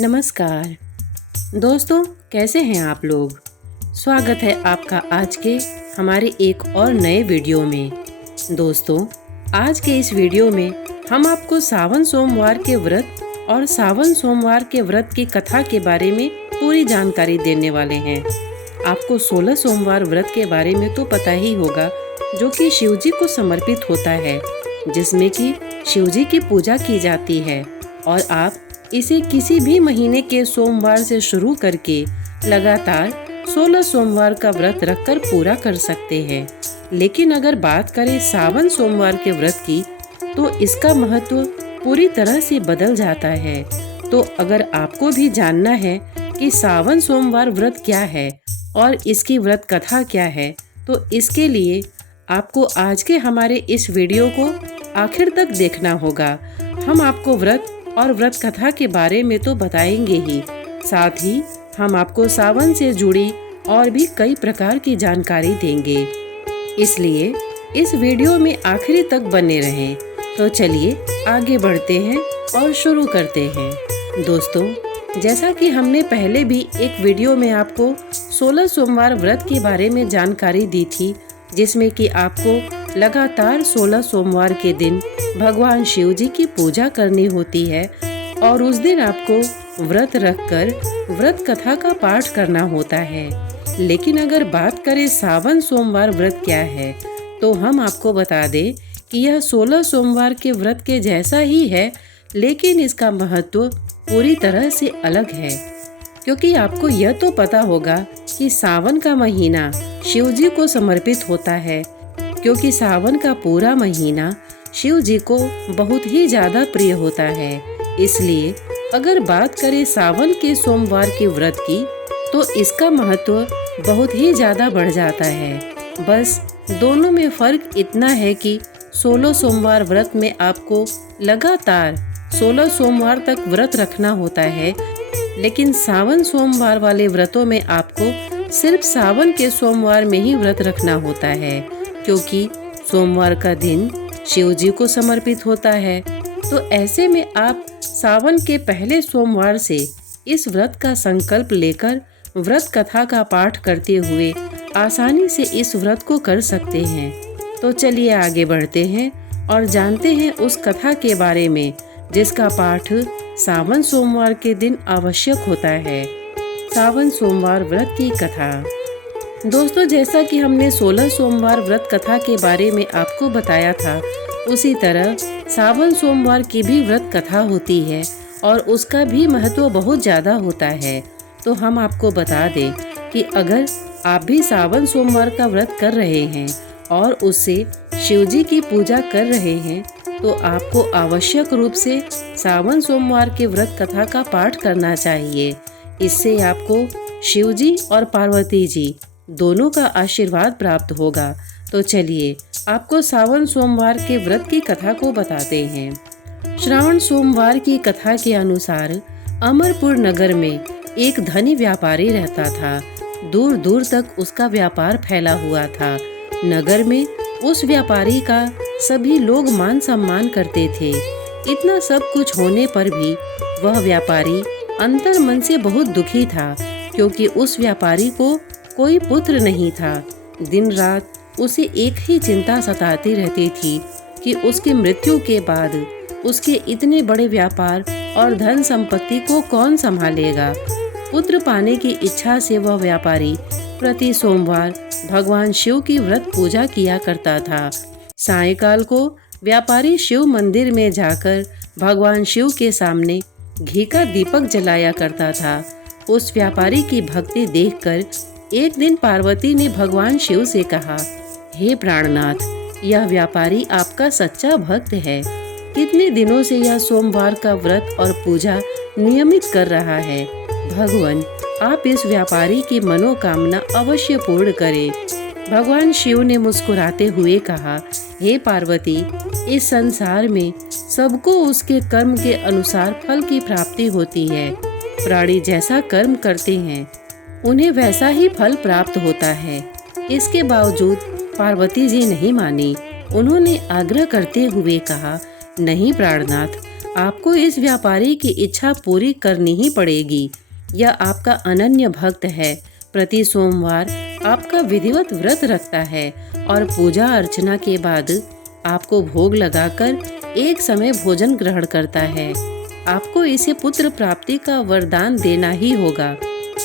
नमस्कार दोस्तों, कैसे हैं आप लोग। स्वागत है आपका आज के हमारे एक और नए वीडियो में। दोस्तों, आज के इस वीडियो में हम आपको सावन सोमवार के व्रत और सावन सोमवार के व्रत की कथा के बारे में पूरी जानकारी देने वाले हैं। आपको 16 सोमवार व्रत के बारे में तो पता ही होगा, जो कि शिव जी को समर्पित होता है, जिसमें कि शिव जी की पूजा की जाती है और आप इसे किसी भी महीने के सोमवार से शुरू करके लगातार 16 सोमवार का व्रत रखकर पूरा कर सकते हैं। लेकिन अगर बात करें सावन सोमवार के व्रत की, तो इसका महत्व पूरी तरह से बदल जाता है। तो अगर आपको भी जानना है कि सावन सोमवार व्रत क्या है और इसकी व्रत कथा क्या है, तो इसके लिए आपको आज के हमारे इस वीडियो को आखिर तक देखना होगा। हम आपको व्रत और व्रत कथा के बारे में तो बताएंगे ही, साथ ही हम आपको सावन से जुड़ी और भी कई प्रकार की जानकारी देंगे। इसलिए इस वीडियो में आखिरी तक बने रहें। तो चलिए आगे बढ़ते हैं और शुरू करते हैं। दोस्तों, जैसा कि हमने पहले भी एक वीडियो में आपको 16 सोमवार व्रत के बारे में जानकारी दी थी, जिसमें कि आपको लगातार 16 सोमवार के दिन भगवान शिव जी की पूजा करनी होती है और उस दिन आपको व्रत रखकर व्रत कथा का पाठ करना होता है। लेकिन अगर बात करें सावन सोमवार व्रत क्या है, तो हम आपको बता दें कि यह 16 सोमवार के व्रत के जैसा ही है, लेकिन इसका महत्व पूरी तरह से अलग है। क्योंकि आपको यह तो पता होगा कि सावन का महीना शिव जी को समर्पित होता है, क्योंकि सावन का पूरा महीना शिव जी को बहुत ही ज़्यादा प्रिय होता है। इसलिए अगर बात करें सावन के सोमवार के व्रत की, तो इसका महत्व बहुत ही ज़्यादा बढ़ जाता है। बस दोनों में फ़र्क इतना है कि 16 सोमवार व्रत में आपको लगातार 16 सोमवार तक व्रत रखना होता है, लेकिन सावन सोमवार वाले व्रतों में आपको सिर्फ सावन के सोमवार में ही व्रत रखना होता है, क्योंकि सोमवार का दिन शिव जी को समर्पित होता है। तो ऐसे में आप सावन के पहले सोमवार से इस व्रत का संकल्प लेकर व्रत कथा का पाठ करते हुए आसानी से इस व्रत को कर सकते हैं। तो चलिए आगे बढ़ते हैं और जानते हैं उस कथा के बारे में, जिसका पाठ सावन सोमवार के दिन आवश्यक होता है। सावन सोमवार व्रत की कथा। दोस्तों, जैसा कि हमने 16 सोमवार व्रत कथा के बारे में आपको बताया था, उसी तरह सावन सोमवार की भी व्रत कथा होती है और उसका भी महत्व बहुत ज़्यादा होता है। तो हम आपको बता दें कि अगर आप भी सावन सोमवार का व्रत कर रहे हैं और उससे शिव जी की पूजा कर रहे हैं, तो आपको आवश्यक रूप से सावन सोमवार के व्रत कथा का पाठ करना चाहिए। इससे आपको शिव जी और पार्वती जी दोनों का आशीर्वाद प्राप्त होगा। तो चलिए आपको सावन सोमवार के व्रत की कथा को बताते हैं। श्रावण सोमवार की कथा के अनुसार अमरपुर नगर में एक धनी व्यापारी रहता था। दूर दूर तक उसका व्यापार फैला हुआ था। नगर में उस व्यापारी का सभी लोग मान सम्मान करते थे। इतना सब कुछ होने पर भी वह व्यापारी अंतर मन से बहुत दुखी था, क्योंकि उस व्यापारी को कोई पुत्र नहीं था। दिन रात उसे एक ही चिंता सताती रहती थी कि उसकी मृत्यु के बाद उसके इतने बड़े व्यापार और धन संपत्ति को कौन संभालेगा। पुत्र पाने की इच्छा से वह व्यापारी प्रति सोमवार भगवान शिव की व्रत पूजा किया करता था। सायंकाल को व्यापारी शिव मंदिर में जाकर भगवान शिव के सामने घी का दीपक जलाया करता था। उस व्यापारी की भक्ति देखकर एक दिन पार्वती ने भगवान शिव से कहा, हे प्राणनाथ, यह व्यापारी आपका सच्चा भक्त है। कितने दिनों से यह सोमवार का व्रत और पूजा नियमित कर रहा है। भगवान, आप इस व्यापारी की मनोकामना अवश्य पूर्ण करें। भगवान शिव ने मुस्कुराते हुए कहा, हे पार्वती, इस संसार में सबको उसके कर्म के अनुसार फल की प्राप्ति होती है। प्राणी जैसा कर्म करते हैं, उन्हें वैसा ही फल प्राप्त होता है। इसके बावजूद पार्वती जी नहीं मानी। उन्होंने आग्रह करते हुए कहा, नहीं प्राणनाथ, आपको इस व्यापारी की इच्छा पूरी करनी ही पड़ेगी। यह आपका अनन्य भक्त है। प्रति सोमवार आपका विधिवत व्रत रखता है और पूजा अर्चना के बाद आपको भोग लगाकर एक समय भोजन ग्रहण करता है। आपको इसे पुत्र प्राप्ति का वरदान देना ही होगा।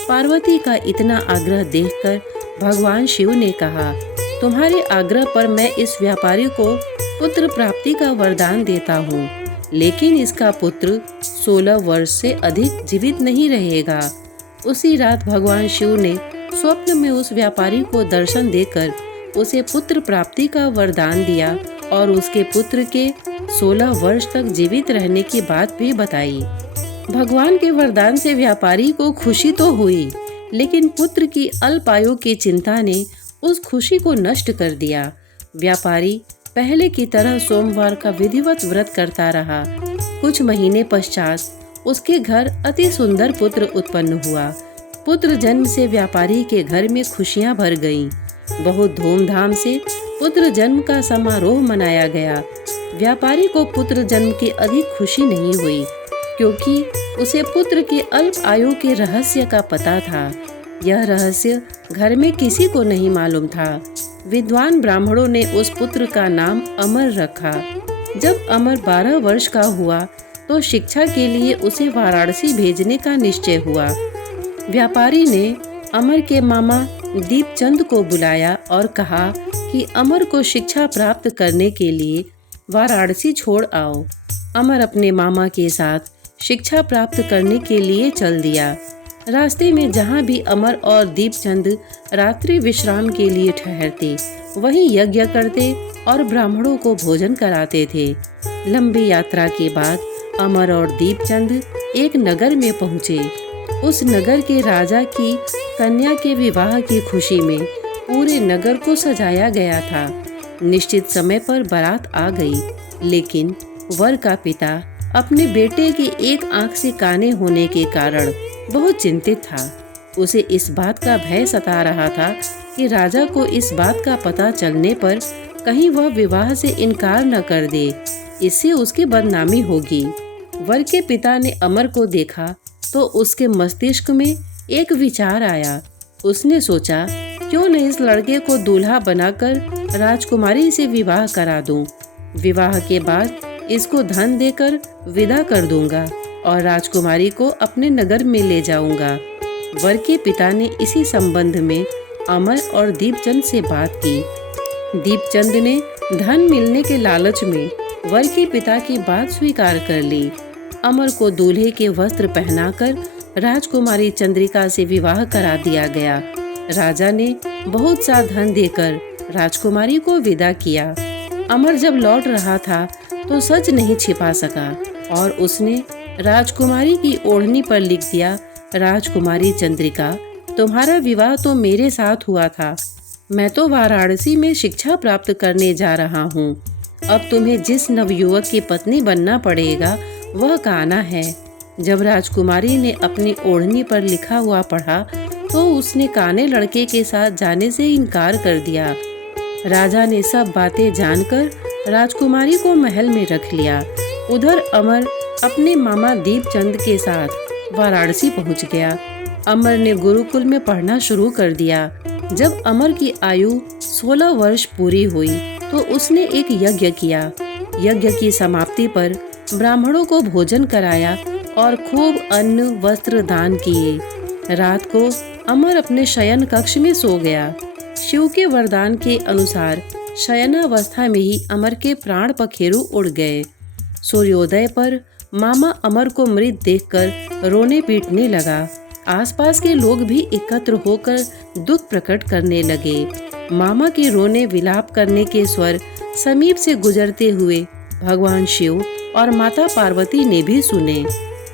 पार्वती का इतना आग्रह देखकर भगवान शिव ने कहा, तुम्हारे आग्रह पर मैं इस व्यापारी को पुत्र प्राप्ति का वरदान देता हूँ, लेकिन इसका पुत्र 16 वर्ष से अधिक जीवित नहीं रहेगा। उसी रात भगवान शिव ने स्वप्न में उस व्यापारी को दर्शन देकर उसे पुत्र प्राप्ति का वरदान दिया और उसके पुत्र के 16 वर्ष तक जीवित रहने की बात भी बताई। भगवान के वरदान से व्यापारी को खुशी तो हुई, लेकिन पुत्र की अल्पायु की चिंता ने उस खुशी को नष्ट कर दिया। व्यापारी पहले की तरह सोमवार का विधिवत व्रत करता रहा। कुछ महीने पश्चात उसके घर अति सुंदर पुत्र उत्पन्न हुआ। पुत्र जन्म से व्यापारी के घर में खुशियां भर गईं। बहुत धूमधाम से पुत्र जन्म का समारोह मनाया गया। व्यापारी को पुत्र जन्म की अधिक खुशी नहीं हुई, क्योंकि उसे पुत्र की अल्प आयु के रहस्य का पता था। यह रहस्य घर में किसी को नहीं मालूम था। विद्वान ब्राह्मणों ने उस पुत्र का नाम अमर रखा। जब अमर 12 वर्ष का हुआ तो शिक्षा के लिए उसे वाराणसी भेजने का निश्चय हुआ। व्यापारी ने अमर के मामा दीपचंद को बुलाया और कहा कि अमर को शिक्षा प्राप्त करने के लिए वाराणसी छोड़ आओ। अमर अपने मामा के साथ शिक्षा प्राप्त करने के लिए चल दिया। रास्ते में जहाँ भी अमर और दीपचंद रात्रि विश्राम के लिए ठहरते, वहीं यज्ञ करते और ब्राह्मणों को भोजन कराते थे। लंबी यात्रा के बाद अमर और दीपचंद एक नगर में पहुँचे। उस नगर के राजा की कन्या के विवाह की खुशी में पूरे नगर को सजाया गया था। निश्चित समय पर बारात आ गई, लेकिन वर का पिता अपने बेटे की एक आंख से काने होने के कारण बहुत चिंतित था। उसे इस बात का भय सता रहा था कि राजा को इस बात का पता चलने पर कहीं वह विवाह से इनकार न कर दे, इससे उसकी बदनामी होगी। वर के पिता ने अमर को देखा तो उसके मस्तिष्क में एक विचार आया। उसने सोचा, क्यों न इस लड़के को दूल्हा बनाकर राजकुमारी से विवाह करा दूं। विवाह के बाद इसको धन देकर विदा कर दूंगा और राजकुमारी को अपने नगर में ले जाऊंगा। वर के पिता ने इसी संबंध में अमर और दीपचंद से बात की। दीपचंद ने धन मिलने के लालच में वर के पिता की बात स्वीकार कर ली। अमर को दूल्हे के वस्त्र पहनाकर राजकुमारी चंद्रिका से विवाह करा दिया गया। राजा ने बहुत सा धन देकर राजकुमारी को विदा किया। अमर जब लौट रहा था तो सच नहीं छिपा सका और उसने राजकुमारी की ओढ़नी पर लिख दिया, राजकुमारी चंद्रिका, तुम्हारा विवाह तो मेरे साथ हुआ था। मैं तो वाराणसी में शिक्षा प्राप्त करने जा रहा हूँ। अब तुम्हें जिस नवयुवक की पत्नी बनना पड़ेगा वह कान्हा है। जब राजकुमारी ने अपनी ओढ़नी पर लिखा हुआ पढ़ा तो उसने काने लड़के के साथ जाने से इनकार कर दिया। राजा ने सब बातें जानकर राजकुमारी को महल में रख लिया। उधर अमर अपने मामा दीपचंद के साथ वाराणसी पहुंच गया। अमर ने गुरुकुल में पढ़ना शुरू कर दिया। जब अमर की आयु 16 वर्ष पूरी हुई तो उसने एक यज्ञ किया। यज्ञ की समाप्ति पर ब्राह्मणों को भोजन कराया और खूब अन्न वस्त्र दान किए। रात को अमर अपने शयन कक्ष में सो गया। शिव के वरदान के अनुसार शयनावस्था में ही अमर के प्राण पखेरु उड़ गए। सूर्योदय पर मामा अमर को मृत देखकर रोने पीटने लगा। आसपास के लोग भी एकत्र होकर दुख प्रकट करने लगे। मामा के रोने विलाप करने के स्वर समीप से गुजरते हुए भगवान शिव और माता पार्वती ने भी सुने।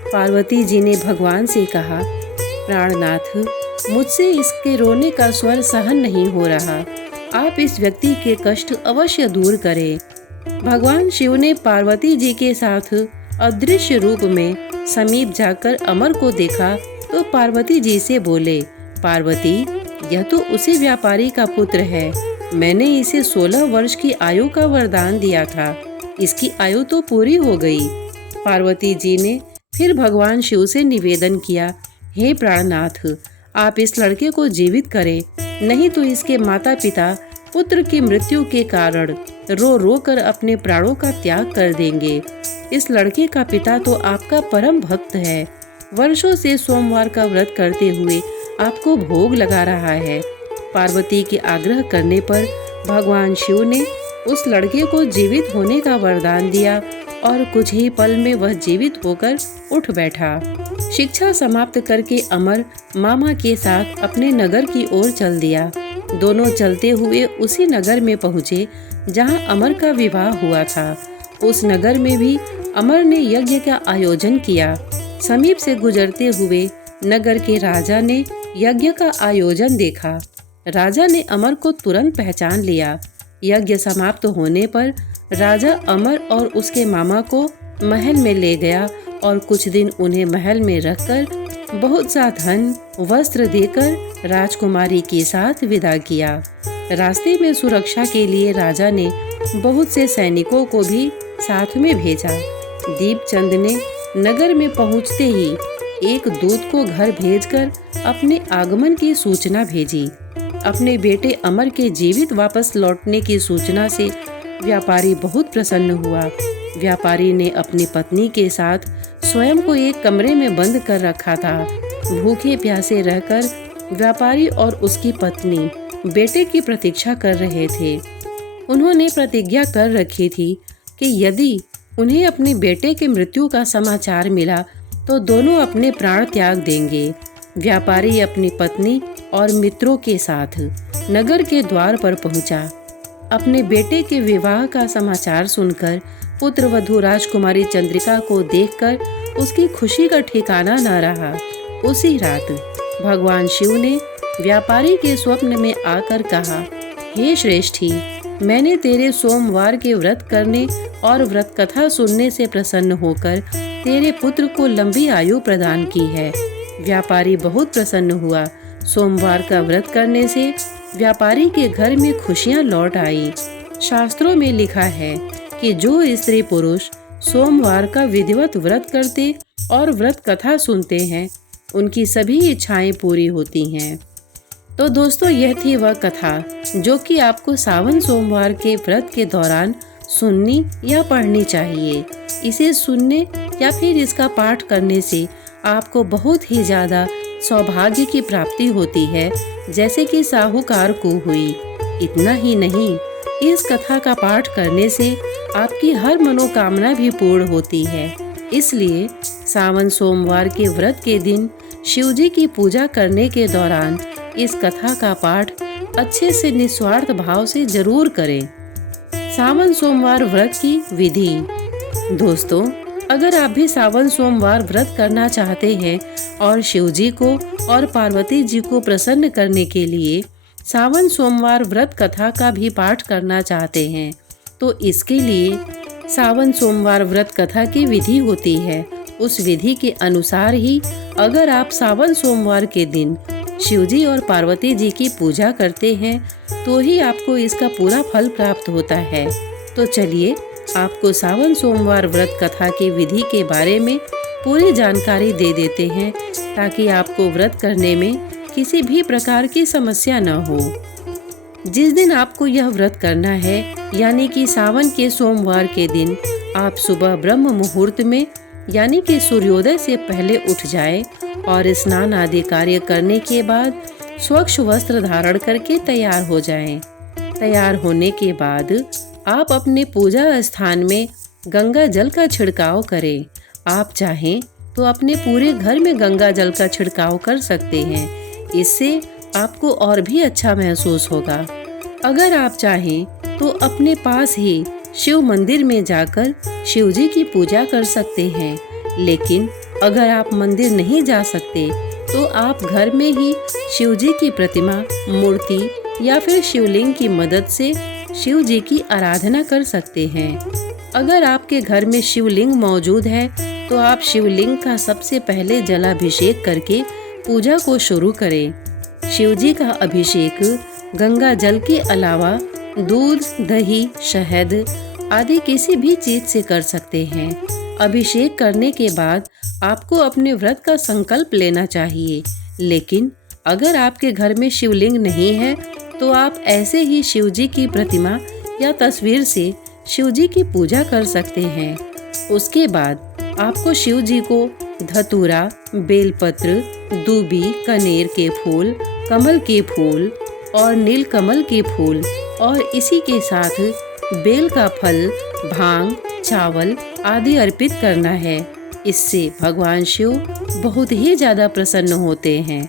पार्वती जी ने भगवान से कहा, प्राणनाथ, मुझसे इसके रोने का स्वर सहन नहीं हो रहा। आप इस व्यक्ति के कष्ट अवश्य दूर करें। भगवान शिव ने पार्वती जी के साथ अदृश्य रूप में समीप जाकर अमर को देखा तो पार्वती जी से बोले, पार्वती, यह तो उसी व्यापारी का पुत्र है। मैंने इसे 16 वर्ष की आयु का वरदान दिया था। इसकी आयु तो पूरी हो गई। पार्वती जी ने फिर भगवान शिव से निवेदन किया, हे प्राणनाथ, आप इस लड़के को जीवित करें, नहीं तो इसके माता पिता पुत्र की मृत्यु के कारण रो रो कर अपने प्राणों का त्याग कर देंगे। इस लड़के का पिता तो आपका परम भक्त है, वर्षों से सोमवार का व्रत करते हुए आपको भोग लगा रहा है। पार्वती के आग्रह करने पर भगवान शिव ने उस लड़के को जीवित होने का वरदान दिया और कुछ ही पल में वह जीवित होकर उठ बैठा। शिक्षा समाप्त करके अमर मामा के साथ अपने नगर की ओर चल दिया। दोनों चलते हुए उसी नगर में पहुँचे जहाँ अमर का विवाह हुआ था। उस नगर में भी अमर ने यज्ञ का आयोजन किया। समीप से गुजरते हुए नगर के राजा ने यज्ञ का आयोजन देखा। राजा ने अमर को तुरंत पहचान लिया। यज्ञ समाप्त होने पर राजा अमर और उसके मामा को महल में ले गया और कुछ दिन उन्हें महल में रखकर बहुत सा धन वस्त्र देकर राजकुमारी के साथ विदा किया। रास्ते में सुरक्षा के लिए राजा ने बहुत से सैनिकों को भी साथ में भेजा। दीपचंद ने नगर में पहुंचते ही एक दूत को घर भेजकर अपने आगमन की सूचना भेजी। अपने बेटे अमर के जीवित वापस लौटने की सूचना से व्यापारी बहुत प्रसन्न हुआ। व्यापारी ने अपनी पत्नी के साथ स्वयं को एक कमरे में बंद कर रखा था। भूखे प्यासे रहकर व्यापारी और उसकी पत्नी बेटे की प्रतीक्षा कर रहे थे। उन्होंने प्रतिज्ञा कर रखी थी कि यदि उन्हें अपने बेटे के मृत्यु का समाचार मिला तो दोनों अपने प्राण त्याग देंगे। व्यापारी अपनी पत्नी और मित्रों के साथ नगर के द्वार पर पहुंचा। अपने बेटे के विवाह का समाचार सुनकर पुत्रवधू राजकुमारी चंद्रिका को देखकर उसकी खुशी का ठिकाना न रहा। उसी रात भगवान शिव ने व्यापारी के स्वप्न में आकर कहा, हे श्रेष्ठी, मैंने तेरे सोमवार के व्रत करने और व्रत कथा सुनने से प्रसन्न होकर तेरे पुत्र को लंबी आयु प्रदान की है। व्यापारी बहुत प्रसन्न हुआ। सोमवार का व्रत करने से व्यापारी के घर में खुशियां लौट आई। शास्त्रों में लिखा है कि जो स्त्री पुरुष सोमवार का विधिवत व्रत करते और व्रत कथा सुनते हैं, उनकी सभी इच्छाएं पूरी होती हैं। तो दोस्तों, यह थी वह कथा जो कि आपको सावन सोमवार के व्रत के दौरान सुननी या पढ़नी चाहिए। इसे सुनने या फिर इसका पाठ करने से आपको बहुत ही ज़्यादा सौभाग्य की प्राप्ति होती है, जैसे कि साहूकार को हुई। इतना ही नहीं, इस कथा का पाठ करने से आपकी हर मनोकामना भी पूर्ण होती है। इसलिए सावन सोमवार के व्रत के दिन शिवजी की पूजा करने के दौरान इस कथा का पाठ अच्छे से निस्वार्थ भाव से जरूर करें। सावन सोमवार व्रत की विधि। दोस्तों, अगर आप भी सावन सोमवार व्रत करना चाहते हैं और शिवजी को और पार्वती जी को प्रसन्न करने के लिए सावन सोमवार व्रत कथा का भी पाठ करना चाहते हैं, तो इसके लिए सावन सोमवार व्रत कथा की विधि होती है। उस विधि के अनुसार ही अगर आप सावन सोमवार के दिन शिवजी और पार्वती जी की पूजा करते हैं तो ही आपको इसका पूरा फल प्राप्त होता है। तो चलिए आपको सावन सोमवार व्रत कथा की विधि के बारे में पूरी जानकारी दे देते हैं, ताकि आपको व्रत करने में किसी भी प्रकार की समस्या न हो। जिस दिन आपको यह व्रत करना है, यानी कि सावन के सोमवार के दिन, आप सुबह ब्रह्म मुहूर्त में यानी कि सूर्योदय से पहले उठ जाए और स्नान आदि कार्य करने के बाद स्वच्छ वस्त्र धारण करके तैयार हो जाएं। तैयार होने के बाद आप अपने पूजा स्थान में गंगा जल का छिड़काव करें। आप चाहें तो अपने पूरे घर में गंगा जल का छिड़काव कर सकते हैं। इससे आपको और भी अच्छा महसूस होगा। अगर आप चाहें तो अपने पास ही शिव मंदिर में जाकर शिवजी की पूजा कर सकते हैं, लेकिन अगर आप मंदिर नहीं जा सकते तो आप घर में ही शिवजी की प्रतिमा, मूर्ति या फिर शिवलिंग की मदद से शिवजी की आराधना कर सकते हैं। अगर आपके घर में शिवलिंग मौजूद है तो आप शिवलिंग का सबसे पहले जलाभिषेक करके पूजा को शुरू करें। शिवजी का अभिषेक गंगा जल के अलावा दूध, दही, शहद आदि किसी भी चीज से कर सकते हैं। अभिषेक करने के बाद आपको अपने व्रत का संकल्प लेना चाहिए, लेकिन अगर आपके घर में शिवलिंग नहीं है तो आप ऐसे ही शिव जी की प्रतिमा या तस्वीर से शिव जी की पूजा कर सकते हैं। उसके बाद आपको शिव जी को धतूरा, बेलपत्र, दूबी, कनेर के फूल, कमल के फूल और नील कमल के फूल और इसी के साथ बेल का फल, भांग, चावल आदि अर्पित करना है। इससे भगवान शिव बहुत ही ज्यादा प्रसन्न होते हैं।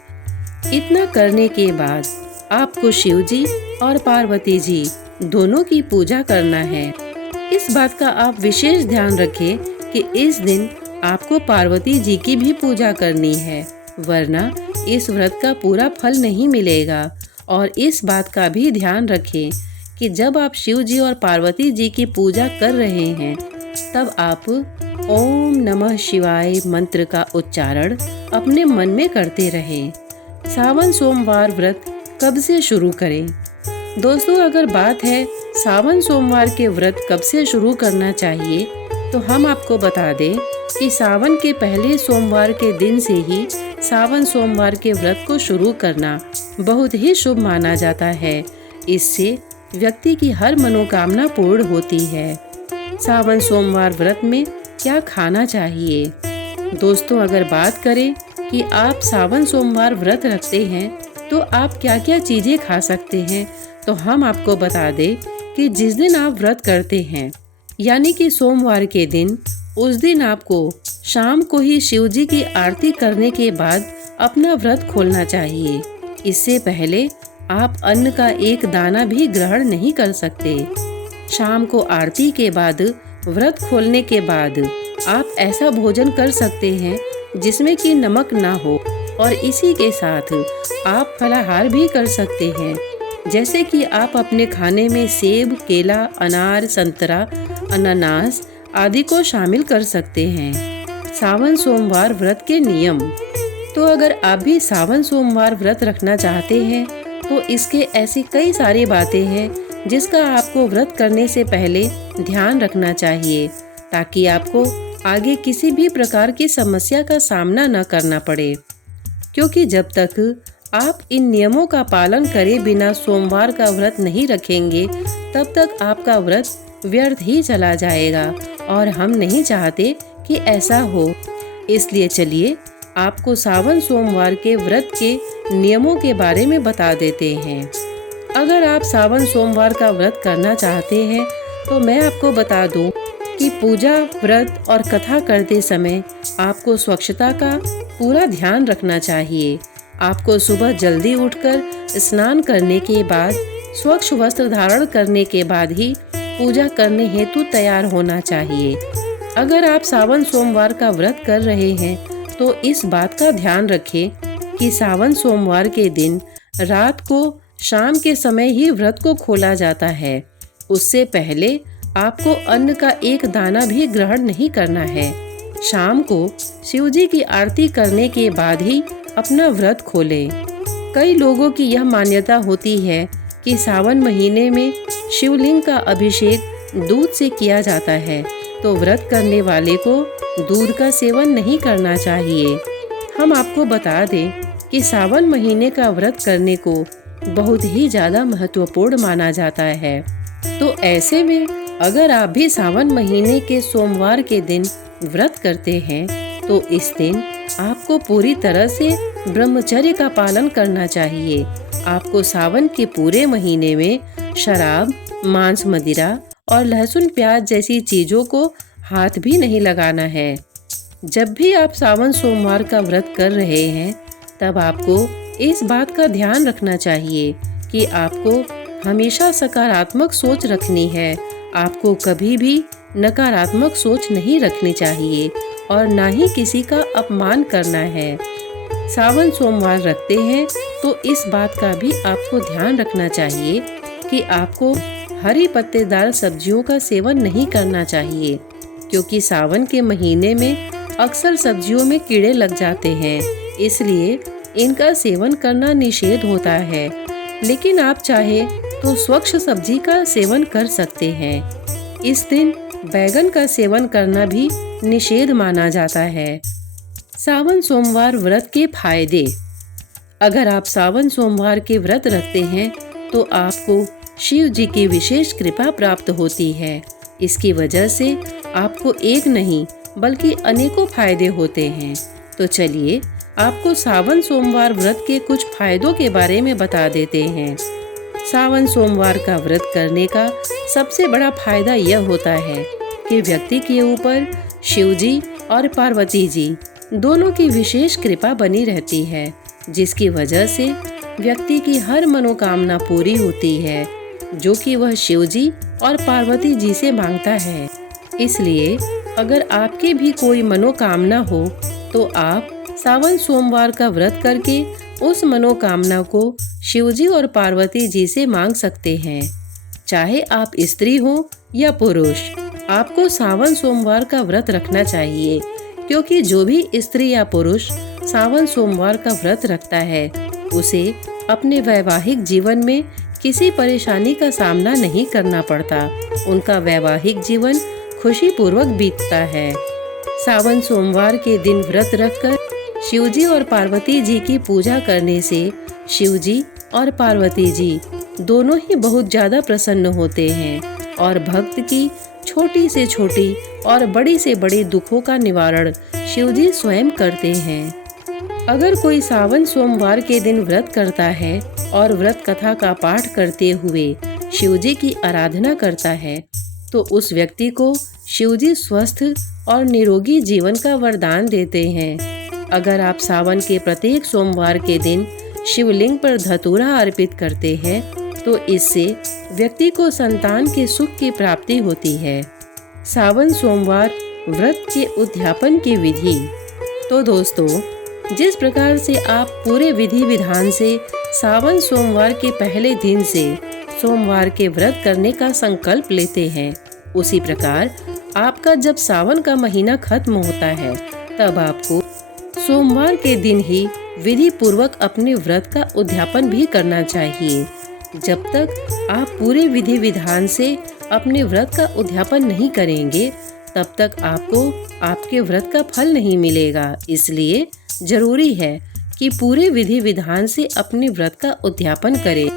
इतना करने के बाद आपको शिव जी और पार्वती जी दोनों की पूजा करना है। इस बात का आप विशेष ध्यान रखें कि इस दिन आपको पार्वती जी की भी पूजा करनी है, वरना इस व्रत का पूरा फल नहीं मिलेगा। और इस बात का भी ध्यान रखें कि जब आप शिव जी और पार्वती जी की पूजा कर रहे हैं तब आप ओम नमः शिवाय मंत्र का उच्चारण अपने मन में करते रहें। सावन सोमवार व्रत कब से शुरू करें? दोस्तों, अगर बात है सावन सोमवार के व्रत कब से शुरू करना चाहिए तो हम आपको बता दें कि सावन के पहले सोमवार के दिन से ही सावन सोमवार के व्रत को शुरू करना बहुत ही शुभ माना जाता है। इससे व्यक्ति की हर मनोकामना पूर्ण होती है। सावन सोमवार व्रत में क्या खाना चाहिए? दोस्तों, अगर बात करें कि आप सावन सोमवार व्रत रखते हैं तो आप क्या क्या चीजें खा सकते हैं, तो हम आपको बता दें कि जिस दिन आप व्रत करते हैं यानी कि सोमवार के दिन, उस दिन आपको शाम को ही शिव जी की आरती करने के बाद अपना व्रत खोलना चाहिए। इससे पहले आप अन्न का एक दाना भी ग्रहण नहीं कर सकते। शाम को आरती के बाद व्रत खोलने के बाद आप ऐसा भोजन कर सकते हैं जिसमें कि नमक ना हो और इसी के साथ आप फलाहार भी कर सकते हैं, जैसे कि आप अपने खाने में सेब, केला, अनार, संतरा, अनानास आदि को शामिल कर सकते हैं। सावन सोमवार व्रत के नियम। तो अगर आप भी सावन सोमवार व्रत रखना चाहते हैं तो इसके ऐसी कई सारी बातें हैं जिसका आपको व्रत करने से पहले ध्यान रखना चाहिए, ताकि आपको आगे किसी भी प्रकार की समस्या का सामना न करना पड़े। क्योंकि जब तक आप इन नियमों का पालन करे बिना सोमवार का व्रत नहीं रखेंगे तब तक आपका व्रत व्यर्थ ही चला जाएगा और हम नहीं चाहते कि ऐसा हो। इसलिए चलिए आपको सावन सोमवार के व्रत के नियमों के बारे में बता देते हैं। अगर आप सावन सोमवार का व्रत करना चाहते हैं तो मैं आपको बता दूं कि पूजा, व्रत और कथा करते समय आपको स्वच्छता का पूरा ध्यान रखना चाहिए। आपको सुबह जल्दी उठकर स्नान करने के बाद स्वच्छ वस्त्र धारण करने के बाद ही पूजा करने हेतु तैयार होना चाहिए। अगर आप सावन सोमवार का व्रत कर रहे हैं तो इस बात का ध्यान रखें कि सावन सोमवार के दिन रात को शाम के समय ही व्रत को खोला जाता है। उससे पहले आपको अन्न का एक दाना भी ग्रहण नहीं करना है। शाम को शिव जी की आरती करने के बाद ही अपना व्रत खोलें। कई लोगों की यह मान्यता होती है कि सावन महीने में शिवलिंग का अभिषेक दूध से किया जाता है, तो व्रत करने वाले को दूध का सेवन नहीं करना चाहिए। हम आपको बता दें कि सावन महीने का व्रत करने को बहुत ही ज़्यादा महत्वपूर्ण माना जाता है। तो ऐसे में अगर आप भी सावन महीने के सोमवार के दिन व्रत करते हैं तो इस दिन आपको पूरी तरह से ब्रह्मचर्य का पालन करना चाहिए। आपको सावन के पूरे महीने में शराब, मांस, मदिरा और लहसुन प्याज जैसी चीजों को हाथ भी नहीं लगाना है। जब भी आप सावन सोमवार का व्रत कर रहे हैं तब आपको इस बात का ध्यान रखना चाहिए कि आपको हमेशा सकारात्मक सोच रखनी है। आपको कभी भी नकारात्मक सोच नहीं रखनी चाहिए और ना ही किसी का अपमान करना है। सावन सोमवार रखते हैं तो इस बात का भी आपको ध्यान रखना चाहिए कि आपको हरी पत्तेदार सब्जियों का सेवन नहीं करना चाहिए, क्योंकि सावन के महीने में अक्सर सब्जियों में कीड़े लग जाते हैं, इसलिए इनका सेवन करना निषेध होता है। लेकिन आप चाहे तो स्वच्छ सब्जी का सेवन कर सकते हैं। इस दिन बैगन का सेवन करना भी निषेध माना जाता है। सावन सोमवार व्रत के फायदे। अगर आप सावन सोमवार के व्रत रखते हैं तो आपको शिव जी की विशेष कृपा प्राप्त होती है। इसकी वजह से आपको एक नहीं बल्कि अनेकों फायदे होते हैं। तो चलिए आपको सावन सोमवार व्रत के कुछ फायदों के बारे में बता देते हैं। सावन सोमवार का व्रत करने का सबसे बड़ा फायदा यह होता है कि व्यक्ति के ऊपर शिव जी और पार्वती जी दोनों की विशेष कृपा बनी रहती है, जिसकी वजह से व्यक्ति की हर मनोकामना पूरी होती है जो कि वह शिव जी और पार्वती जी से मांगता है। इसलिए अगर आपकी भी कोई मनोकामना हो तो आप सावन सोमवार का व्रत करके उस मनोकामना को शिवजी और पार्वती जी से मांग सकते हैं। चाहे आप स्त्री हो या पुरुष, आपको सावन सोमवार का व्रत रखना चाहिए, क्योंकि जो भी स्त्री या पुरुष सावन सोमवार का व्रत रखता है उसे अपने वैवाहिक जीवन में किसी परेशानी का सामना नहीं करना पड़ता। उनका वैवाहिक जीवन खुशी पूर्वक बीतता है। सावन सोमवार के दिन व्रत रखकर शिवजी और पार्वती जी की पूजा करने से शिवजी और पार्वती जी दोनों ही बहुत ज्यादा प्रसन्न होते हैं और भक्त की छोटी से छोटी और बड़ी से बड़ी दुखों का निवारण शिवजी स्वयं करते हैं। अगर कोई सावन सोमवार के दिन व्रत करता है और व्रत कथा का पाठ करते हुए शिवजी की आराधना करता है तो उस व्यक्ति को शिवजी स्वस्थ और निरोगी जीवन का वरदान देते हैं। अगर आप सावन के प्रत्येक सोमवार के दिन शिवलिंग पर धतूरा अर्पित करते हैं तो इससे व्यक्ति को संतान के सुख की प्राप्ति होती है। सावन सोमवार व्रत के उद्यापन की विधि। तो दोस्तों, जिस प्रकार से आप पूरे विधि विधान से सावन सोमवार के पहले दिन से सोमवार के व्रत करने का संकल्प लेते हैं, उसी प्रकार आपका जब सावन का महीना खत्म होता है तब आपको सोमवार के दिन ही विधि पूर्वक अपने व्रत का उद्यापन भी करना चाहिए। जब तक आप पूरे विधि विधान से अपने व्रत का उद्यापन नहीं करेंगे तब तक आपको आपके व्रत का फल नहीं मिलेगा। इसलिए जरूरी है कि पूरे विधि विधान से अपने व्रत का उद्यापन करें।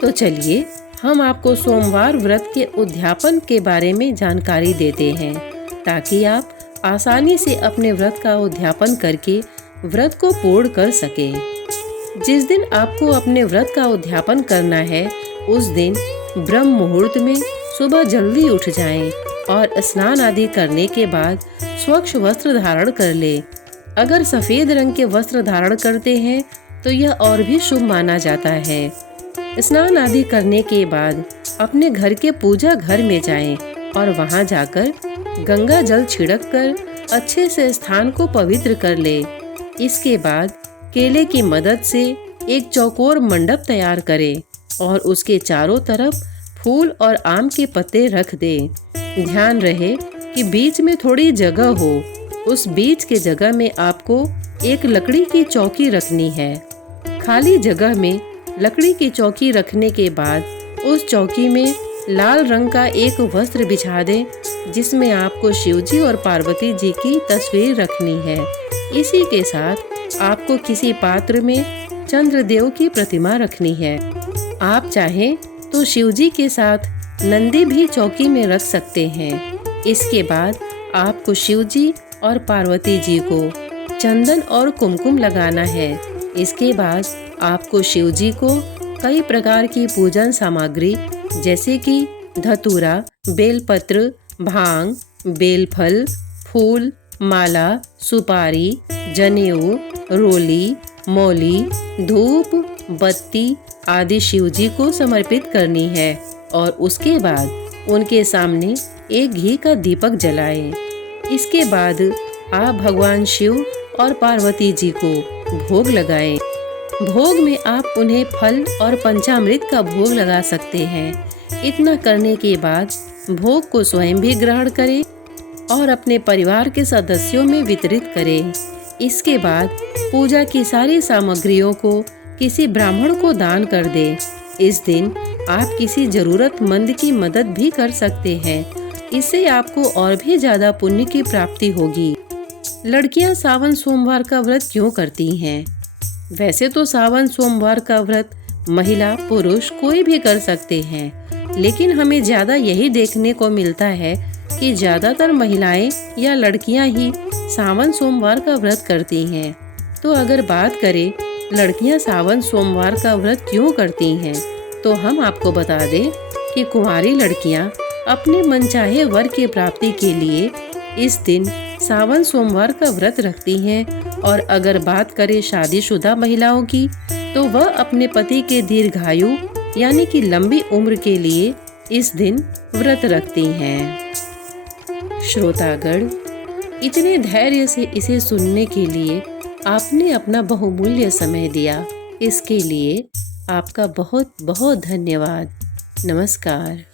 तो चलिए हम आपको सोमवार व्रत के उद्यापन के बारे में जानकारी देते हैं ताकि आप आसानी से अपने व्रत का उद्यापन करके व्रत को पूर्ण कर सकें। जिस दिन आपको अपने व्रत का उद्यापन करना है उस दिन ब्रह्म मुहूर्त में सुबह जल्दी उठ जाएं और स्नान आदि करने के बाद स्वच्छ वस्त्र धारण कर ले। अगर सफेद रंग के वस्त्र धारण करते हैं तो यह और भी शुभ माना जाता है। स्नान आदि करने के बाद अपने घर के पूजा घर में जाएं और वहां जाकर गंगा जल छिड़क कर अच्छे से स्थान को पवित्र कर ले। इसके बाद केले की मदद से एक चौकोर मंडप तैयार करें और उसके चारों तरफ फूल और आम के पत्ते रख दे। ध्यान रहे कि बीच में थोड़ी जगह हो। उस बीच के जगह में आपको एक लकड़ी की चौकी रखनी है। खाली जगह में लकड़ी की चौकी रखने के बाद उस चौकी में लाल रंग का एक वस्त्र बिछा दें जिसमें आपको शिवजी और पार्वती जी की तस्वीर रखनी है। इसी के साथ आपको किसी पात्र में चंद्रदेव की प्रतिमा रखनी है। आप चाहें तो शिवजी के साथ नंदी भी चौकी में रख सकते हैं। इसके बाद आपको शिवजी और पार्वती जी को चंदन और कुमकुम लगाना है। इसके बाद आपको शिवजी को कई प्रकार की पूजन सामग्री जैसे कि धतूरा, बेलपत्र, भांग, बेलफल, फूल, माला, सुपारी, जनेऊ, रोली, मौली, धूप, बत्ती आदि शिवजी को समर्पित करनी है और उसके बाद उनके सामने एक घी का दीपक जलाएं। इसके बाद आप भगवान शिव और पार्वती जी को भोग लगाएं। भोग में आप उन्हें फल और पंचामृत का भोग लगा सकते हैं। इतना करने के बाद भोग को स्वयं भी ग्रहण करें और अपने परिवार के सदस्यों में वितरित करें। इसके बाद पूजा की सारी सामग्रियों को किसी ब्राह्मण को दान कर दें। इस दिन आप किसी जरूरतमंद की मदद भी कर सकते हैं इससे आपको और भी ज्यादा पुण्य की प्राप्ति होगी। लड़कियां सावन सोमवार का व्रत क्यों करती हैं? वैसे तो सावन सोमवार का व्रत महिला पुरुष कोई भी कर सकते हैं, लेकिन हमें ज्यादा यही देखने को मिलता है कि ज्यादातर महिलाएं या लड़कियां ही सावन सोमवार का व्रत करती हैं। तो अगर बात करें लड़कियां सावन सोमवार का व्रत क्यों करती हैं, तो हम आपको बता दें कि कुंवारी लड़कियां अपने मनचाहे वर की प्राप्ति के लिए इस दिन सावन सोमवार का व्रत रखती हैं। और अगर बात करें शादीशुदा महिलाओं की, तो वह अपने पति के दीर्घायु यानी कि लंबी उम्र के लिए इस दिन व्रत रखती हैं। श्रोतागण, इतने धैर्य से इसे सुनने के लिए आपने अपना बहुमूल्य समय दिया, इसके लिए आपका बहुत बहुत धन्यवाद। नमस्कार।